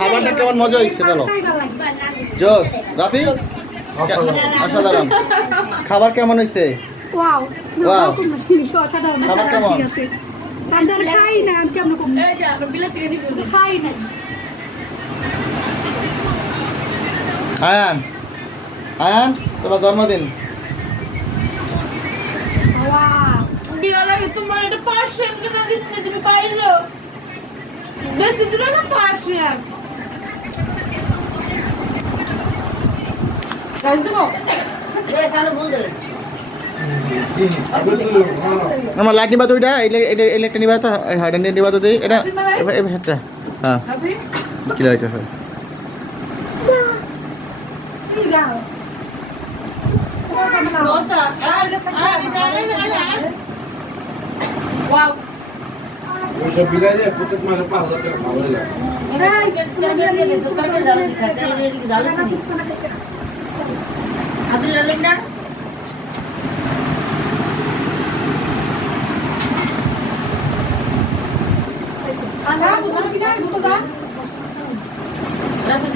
খাবারটা কেমন মজা হয়েছে বলো? জোস রাফি, অসাধারণ। খাবার কেমন হয়েছে? খাবার কেমন? আয়ান, আয়ান তোমার জন্মদিন। তোমার এটা পার্সেন্ট কেনা দিচ্ছে, তুমি পাইলো বেশি দিল না পার্সেন্ট। আমার লাইট নিবা তো, এটা ইলেকট্রিক নিবা তো, হাইড্রান নিবা তো দিই এটা একটা। হ্যাঁ কি লাগতেছে? ওইসব বিলাইলে প্রত্যেক মাসে 5,000 টাকা খাওয়া যায়। Rapi